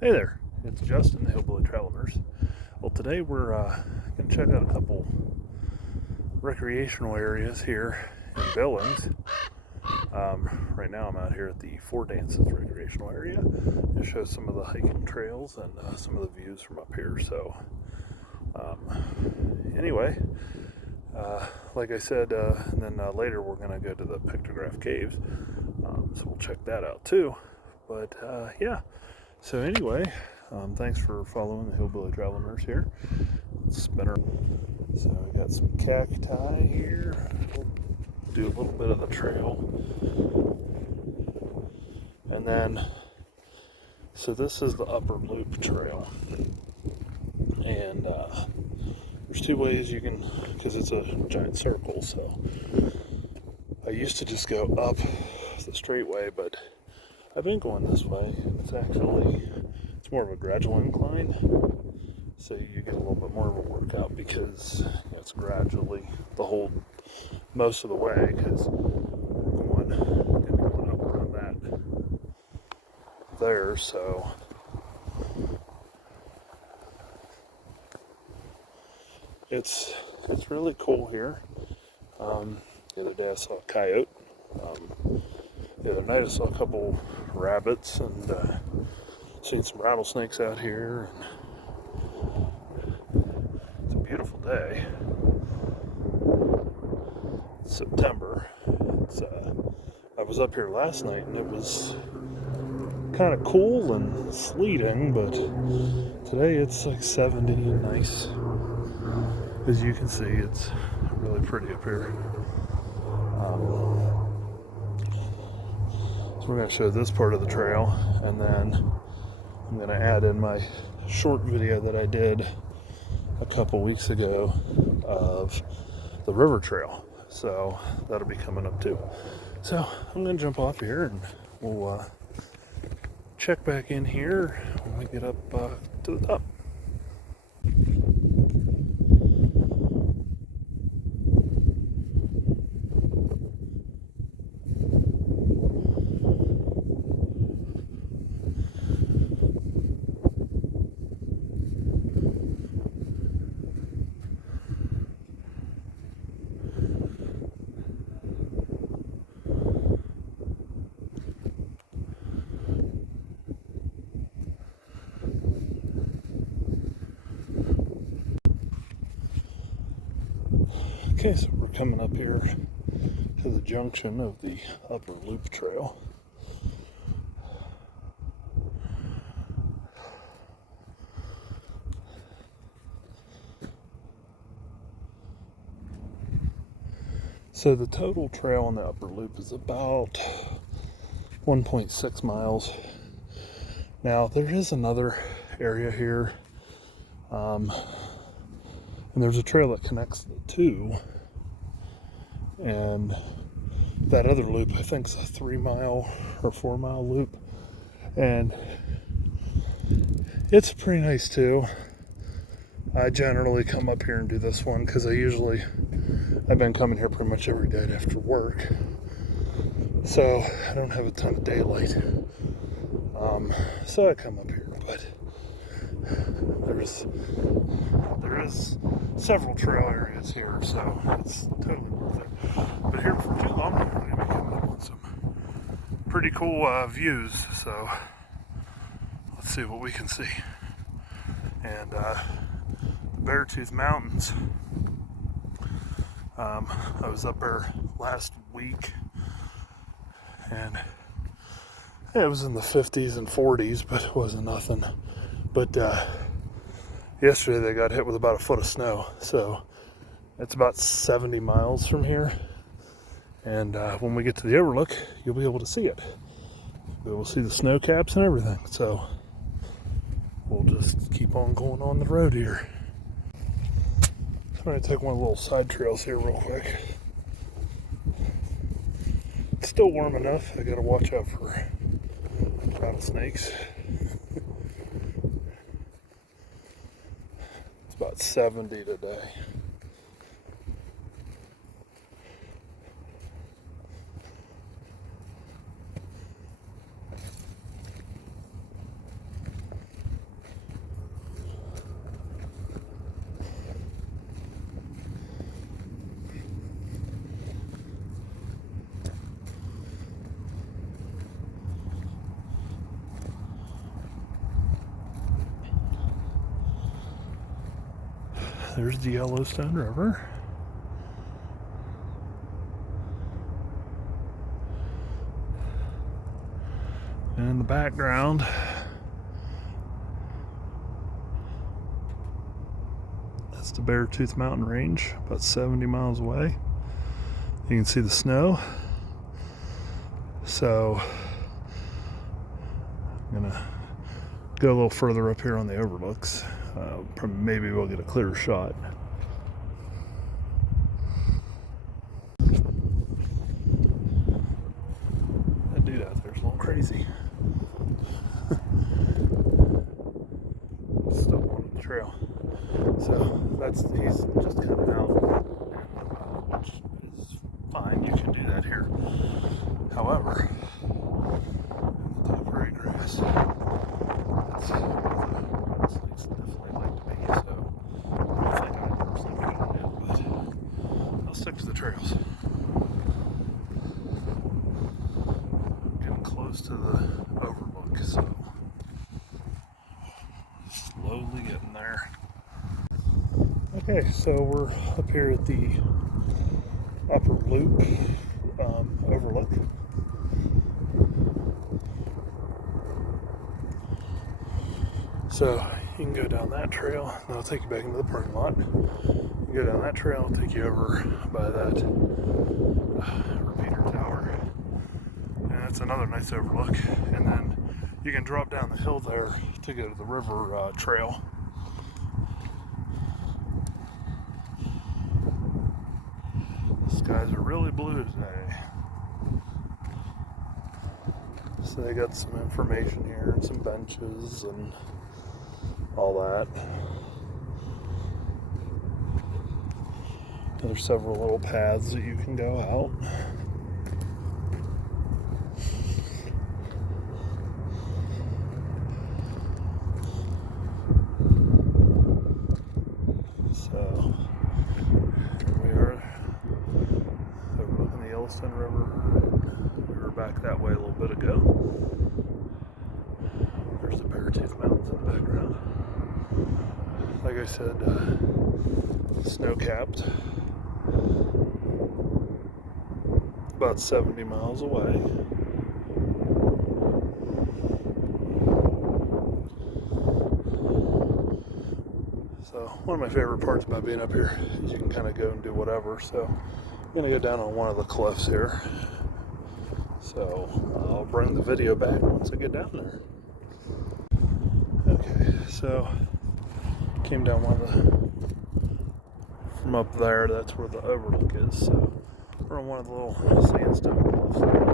Hey there, it's Justin, the Hillbilly Travelers. Well, today we're going to check out a couple recreational areas here in Billings. Right now I'm out here at the Four Dances recreational area. It shows some of the hiking trails and some of the views from up here. So, anyway, like I said, and then later we're going to go to the pictograph caves. So we'll check that out too. But yeah, so anyway, thanks for following the Hillbilly Travel Nurse here. Let's spin her. So we got some cacti here. We'll do a little bit of the trail. And then, so this is the Upper Loop Trail. And there's two ways you can, because it's a giant circle, so I used to just go up the straight way, but I've been going this way. It's more of a gradual incline, so you get a little bit more of a workout because it's gradually most of the way, because going up around that there. So it's really cool here. The other day I saw a coyote. The other night I saw a couple rabbits and seen some rattlesnakes out here. And it's a beautiful day. It's September. I was up here last night and it was kind of cool and sleeting, but today it's like 70 and nice. As you can see, it's really pretty up here. So we're going to show this part of the trail, and then I'm going to add in my short video that I did a couple weeks ago of the river trail. So that'll be coming up too. So I'm going to jump off here and we'll check back in here when we get up to the top. Okay, so we're coming up here to the junction of the Upper Loop Trail. So the total trail on the Upper Loop is about 1.6 miles. Now there is another area here, and there's a trail that connects the two, and that other loop I think is a 3-mile or 4-mile loop, and it's pretty nice too. I generally come up here and do this one because I've been coming here pretty much every day after work, so I don't have a ton of daylight. So I come up here, but there is several trail areas here, so it's totally worth it. But here for too long, we're going to be coming up on some pretty cool views, so let's see what we can see. And Beartooth Mountains, I was up there last week, and it was in the 50s and 40s, but it wasn't nothing. But yesterday they got hit with about a foot of snow, so it's about 70 miles from here. And when we get to the overlook, you'll be able to see it. You'll be able to see the snow caps and everything. So we'll just keep on going on the road here. I'm going to take one of the little side trails here real quick. It's still warm enough. I got to watch out for rattlesnakes. It's about 70 today. there's the Yellowstone River. And in the background, that's the Beartooth Mountain Range, about 70 miles away. You can see the snow. So I'm gonna go a little further up here on the overlooks. Maybe we'll get a clearer shot. That dude out there's a little crazy. Still on the trail. So he's just coming out, which is fine. You can do that here. However, in the top prairie grass, that's where the snakes definitely like to be. So I think I personally couldn't do it, but I'll stick to the trails. Getting close to the overlook, so slowly getting there. Okay, so we're up here at the upper loop overlook. So you can go down that trail, and it'll take you back into the parking lot. You can go down that trail, it'll take you over by that repeater tower. And that's another nice overlook. And then you can drop down the hill there to go to the river trail. The skies are really blue today. So they got some information here and some benches and all that. There's several little paths that you can go out. So here we are overlooking the Yellowstone River. We were back that way a little bit ago. There's the Beartooth Mountains in the background. Like I said, snow-capped, about 70 miles away. So one of my favorite parts about being up here is you can kind of go and do whatever. So I'm going to go down on one of the cliffs here. So I'll bring the video back once I get down there. Okay, so came down from up there, that's where the overlook is. So we're on one of the little sandstone bluffs there.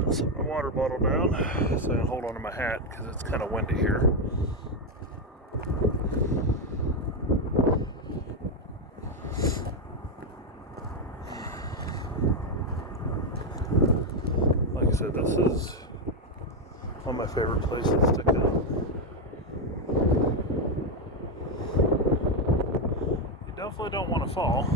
I'll set my water bottle down so I can hold on to my hat because it's kind of windy here. Like I said, this is one of my favorite places to go. You definitely don't want to fall.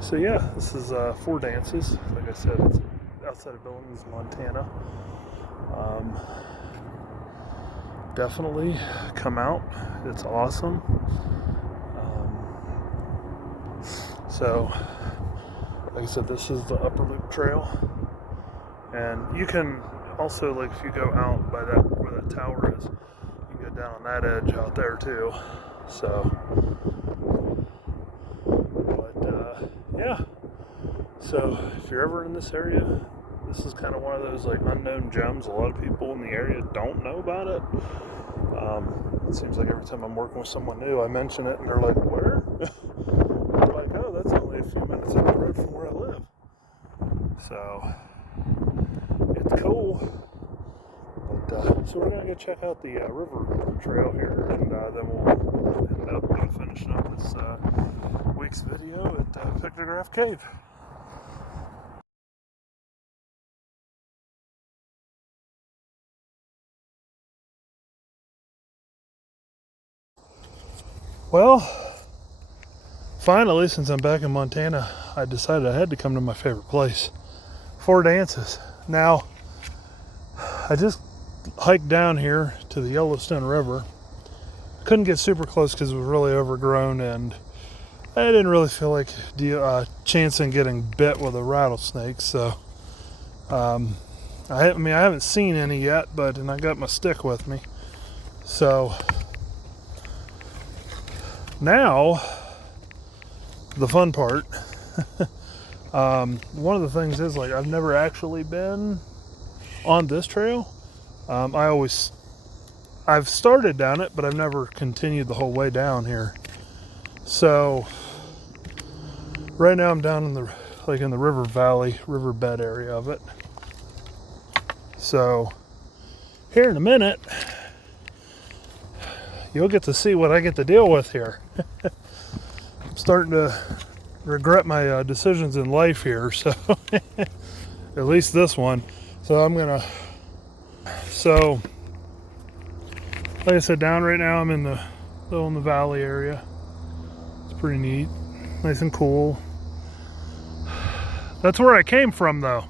So yeah, this is 4 dances. Like I said, it's outside of Billings, Montana. Definitely come out. It's awesome. So, like I said, this is the Upper Loop Trail, and you can also, like, if you go out by that where that tower is, you can go down on that edge out there too. So. Yeah, so if you're ever in this area, this is kind of one of those like unknown gems. A lot of people in the area don't know about it. It seems like every time I'm working with someone new, I mention it and they're like, where? They're like, oh, that's only a few minutes up the road from where I live. So it's cool. But so we're gonna go check out the river trail here, and then we'll end up finishing up this week's video at Pictograph Cave. Well, finally, since I'm back in Montana, I decided I had to come to my favorite place, Four Dances. Now, I just hiked down here to the Yellowstone River. Couldn't get super close because it was really overgrown, and I didn't really feel like chancing getting bit with a rattlesnake. So, I haven't seen any yet, and I got my stick with me. So now, the fun part. One of the things is, like, I've never actually been on this trail. I've started down it, but I've never continued the whole way down here. So right now I'm down in the river valley, riverbed area of it. So here in a minute, you'll get to see what I get to deal with here. I'm starting to regret my decisions in life here, so at least this one. So like I said, down right now I'm in the valley area. It's pretty neat, nice and cool. That's where I came from, though.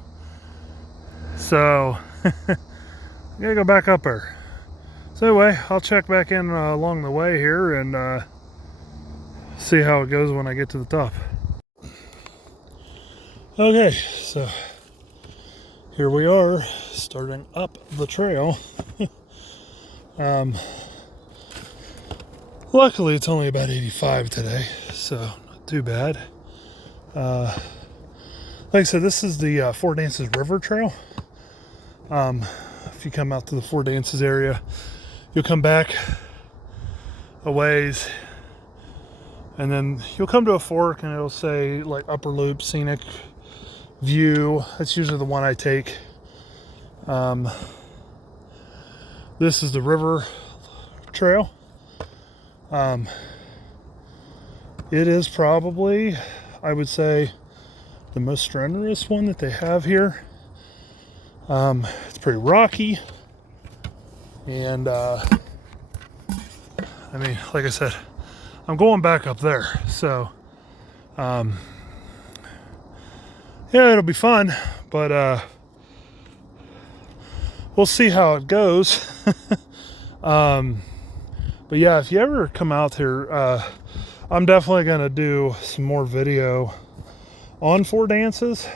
So I gotta go back up there. So anyway, I'll check back in along the way here and see how it goes when I get to the top. Okay, so here we are, starting up the trail. Luckily it's only about 85 today, so not too bad. Like I said, this is the Four Dances River Trail. If you come out to the Four Dances area, you'll come back a ways, and then you'll come to a fork, and it'll say like Upper Loop Scenic View. That's usually the one I take. This is the river trail. It is probably, I would say, the most strenuous one that they have here. It's pretty rocky, and I mean, like I said, I'm going back up there, so yeah, it'll be fun, but we'll see how it goes. But yeah, if you ever come out here, I'm definitely gonna do some more video on Four Dances.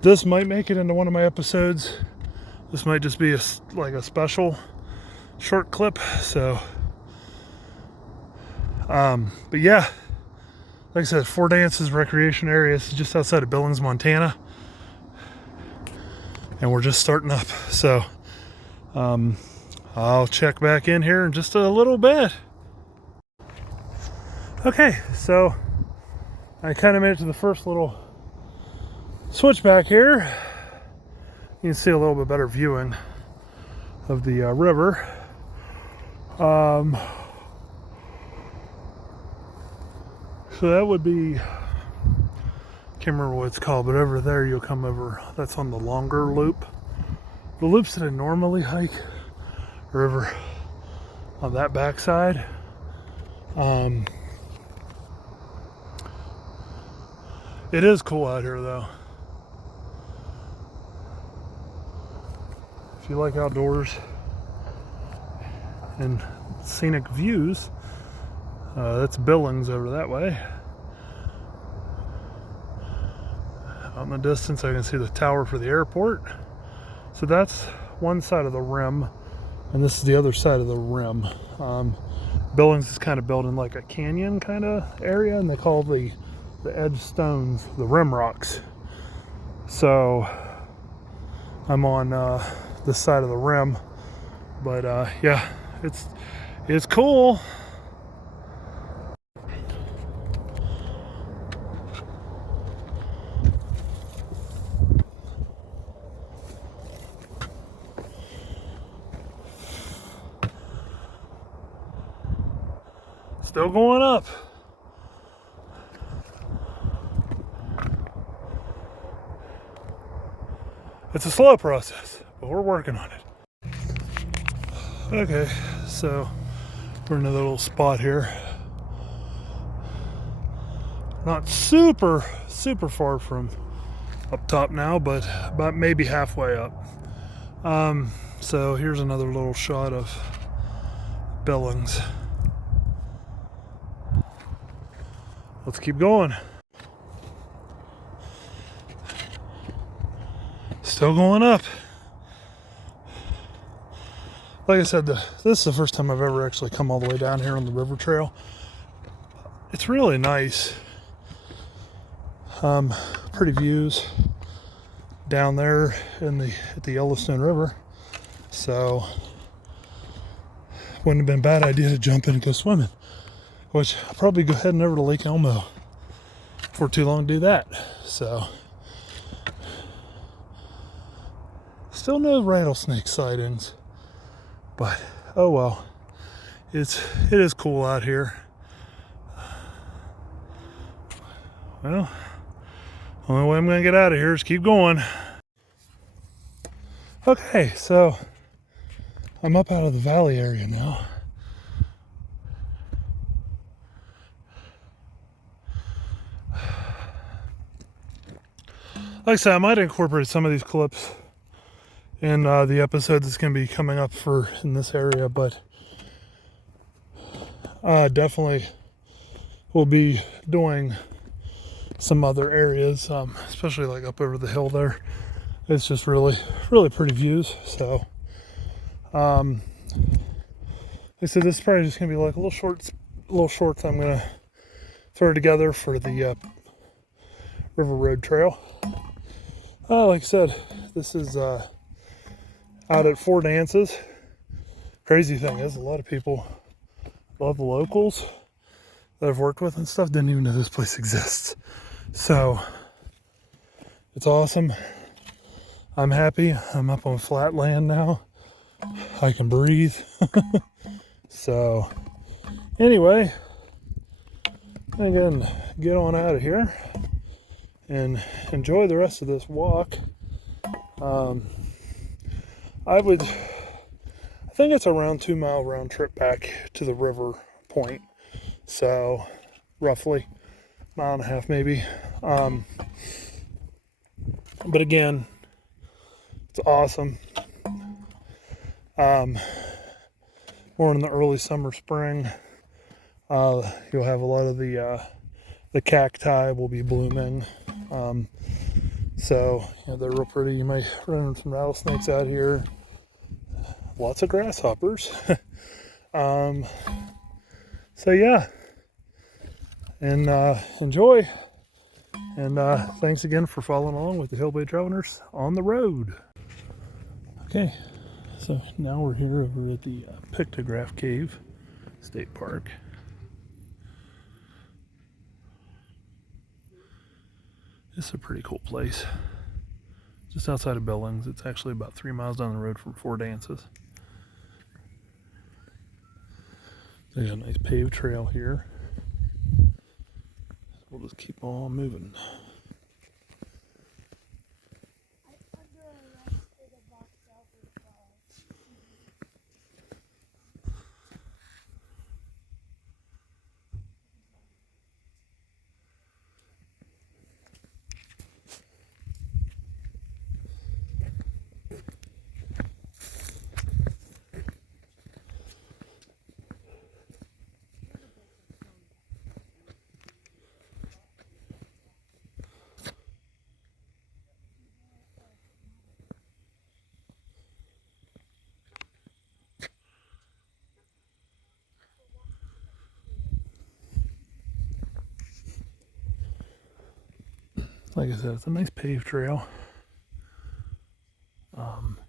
This might make it into one of my episodes. This might just be a special short clip. So, but yeah, like I said, Four Dances recreation area. This is just outside of Billings, Montana, and we're just starting up. So, I'll check back in here in just a little bit. Okay, so I kind of made it to the first little switchback here. You can see a little bit better viewing of the river. So that would be, can't remember what it's called, but over there you'll come over, that's on the longer loop. The loops that I normally hike are over on that backside. It is cool out here, though. If you like outdoors and scenic views, that's Billings over that way. Out in the distance I can see the tower for the airport. So that's one side of the rim, and this is the other side of the rim. Billings is kind of built in like a canyon kind of area, and they call the edge stones the rim rocks. So I'm on this side of the rim, but yeah, it's cool. Still going up. It's a slow process, but we're working on it. Okay, so we're in a little spot here. Not super far from up top now, but about maybe halfway up. So here's another little shot of Billings. Let's keep going. Still going up. Like I said, this is the first time I've ever actually come all the way down here on the river trail. It's really nice. Pretty views down there at the Yellowstone River. So wouldn't have been a bad idea to jump in and go swimming. Which I'll probably go heading over to Lake Elmo for too long to do that. So still no rattlesnake sightings. But oh well. It is cool out here. Well, only way I'm gonna get out of here is keep going. Okay, so I'm up out of the valley area now. Like I said, I might incorporate some of these clips in the episode that's going to be coming up in this area, but definitely we'll be doing some other areas, especially like up over the hill there. It's just really pretty views. So like I said, this is probably just going to be like little shorts I'm going to throw together for the River Road Trail. Like I said, this is out at Four Dances. Crazy thing is, a lot of people, a lot of the locals that I've worked with and stuff didn't even know this place exists. So it's awesome. I'm happy. I'm up on flat land now. I can breathe. So anyway, again, get on out of here and enjoy the rest of this walk. I think it's around 2 mile round trip back to the river point. So roughly mile and a half maybe. But again, it's awesome. More in the early summer, spring, you'll have a lot of the cacti will be blooming. So they're real pretty. You might run into some rattlesnakes out here. Lots of grasshoppers. So yeah, and enjoy. And thanks again for following along with the Hillbilly Travelers on the road. Okay, so now we're here over at the Pictograph Cave State Park. It's a pretty cool place. Just outside of Billings. It's actually about 3 miles down the road from Four Dances. There's a nice paved trail here. We'll just keep on moving. Like I said, it's a nice paved trail.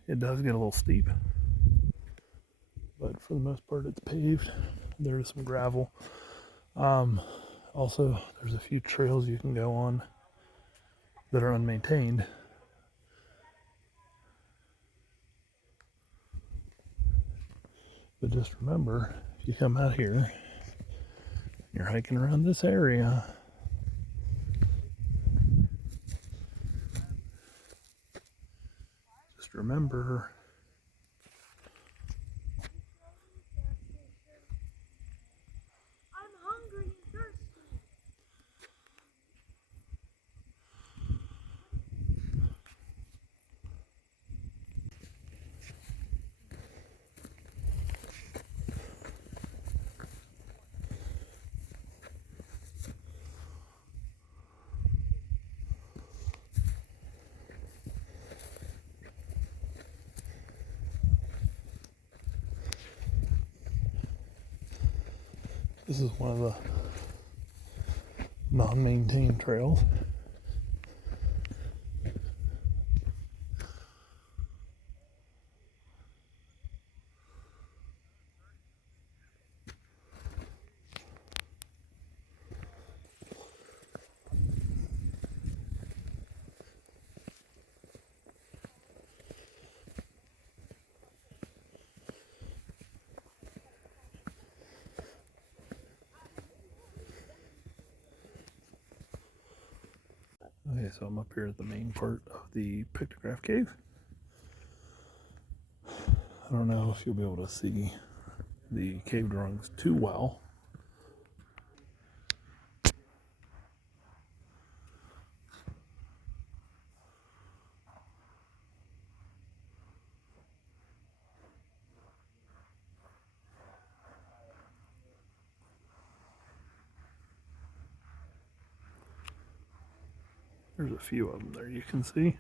It does get a little steep, but for the most part it's paved. There's some gravel. Also, there's a few trails you can go on that are unmaintained. But just remember, if you come out here, you're hiking around this area, just remember I'm hungry and thirsty. this is one of the non-maintained trails. Okay, so I'm up here at the main part of the pictograph cave. I don't know if you'll be able to see the cave drawings too well. There's a few of them there you can see.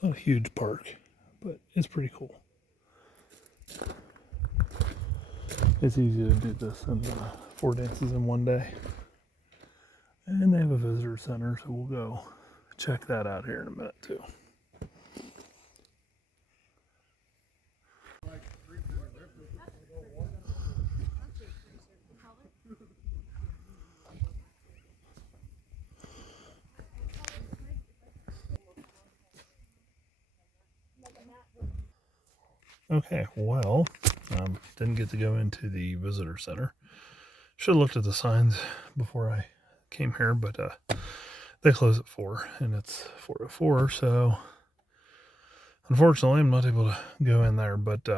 It's not a huge park, but it's pretty cool. It's easy to do this in 4 dances in one day. And they have a visitor center, so we'll go check that out here in a minute too. Okay, well, didn't get to go into the visitor center. Should have looked at the signs before I came here, but they close at 4 and it's 4:04, so unfortunately I'm not able to go in there. But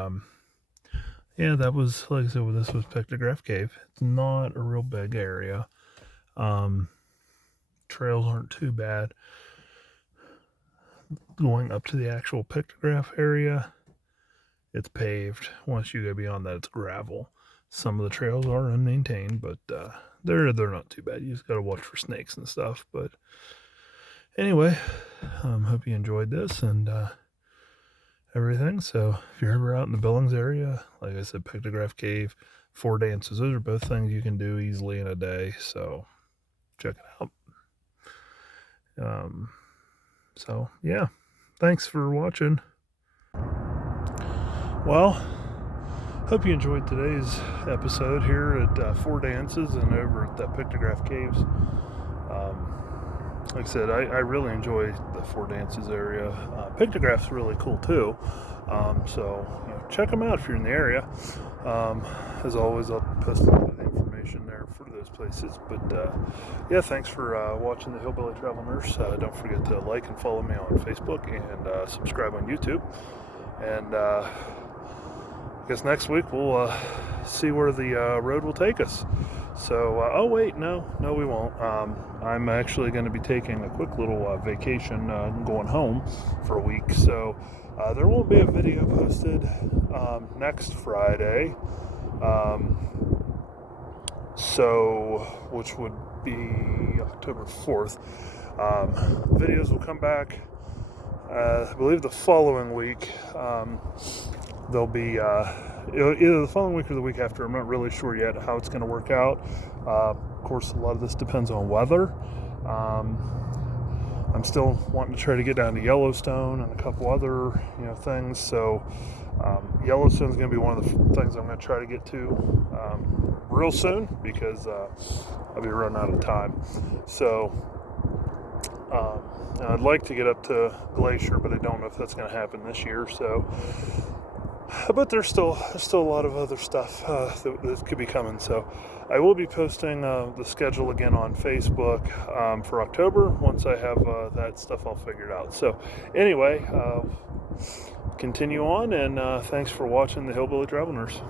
yeah, that was, like I said, this was Pictograph Cave. It's not a real big area. Trails aren't too bad. Going up to the actual pictograph area, it's paved. Once you go beyond that, it's gravel. Some of the trails are unmaintained, but they're not too bad. You just got to watch for snakes and stuff. But anyway, hope you enjoyed this and everything. So if you're ever out in the Billings area, like I said, Pictograph Cave, 4 dances. Those are both things you can do easily in a day. So check it out. So yeah, thanks for watching. Well, hope you enjoyed today's episode here at 4 dances and over at the Pictograph Caves. Like I said, I really enjoy the 4 dances area. Pictograph's really cool too. So check them out if you're in the area. As always, I'll post a little bit of the information there for those places. But yeah, thanks for watching the Hillbilly Travel Nurse. Don't forget to like and follow me on Facebook and subscribe on YouTube. And I guess next week we'll see where the road will take us. So, oh wait, no, we won't. I'm actually going to be taking a quick little vacation, going home for a week. So there won't be a video posted next Friday. Which would be October 4th. Videos will come back, I believe, the following week. They'll be either the following week or the week after. I'm not really sure yet how it's going to work out. Of course, a lot of this depends on weather. I'm still wanting to try to get down to Yellowstone and a couple other things. So Yellowstone's going to be one of the things I'm going to try to get to real soon, because I'll be running out of time. So I'd like to get up to Glacier, but I don't know if that's going to happen this year. So, but there's still a lot of other stuff that could be coming. So I will be posting the schedule again on Facebook for October once I have that stuff all figured out. So anyway, continue on, and thanks for watching the Hillbilly Travel Nurse.